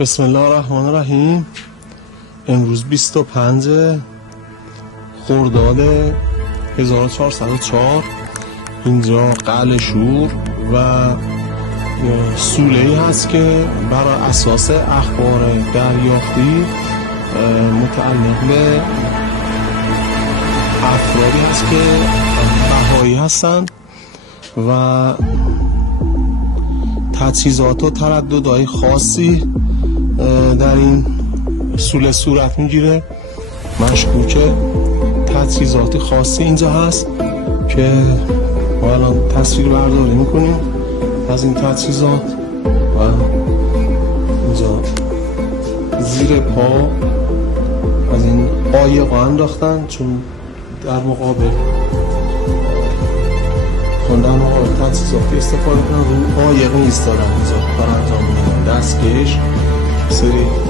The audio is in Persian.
بسم الله الرحمن الرحیم. امروز 25 خرداد 1404 اینجا قلعه شور و سوله‌ای هست که بر اساس اخبار دریافتی متعلق به افرادی هست که بهایی هستند و تجهیزات و ترددهای خاصی در این سوله صورت میگیره. مشکوکه تجهیزات خاصی اینجا هست که ما الان تصویر برداری میکنیم از این تجهیزات و اینجا زیر پا از این قایقا انداختن چون در مقابل تجهیزاتی استفاده کنن رو قایق ایستادن اینجا برای انجام دستکش سری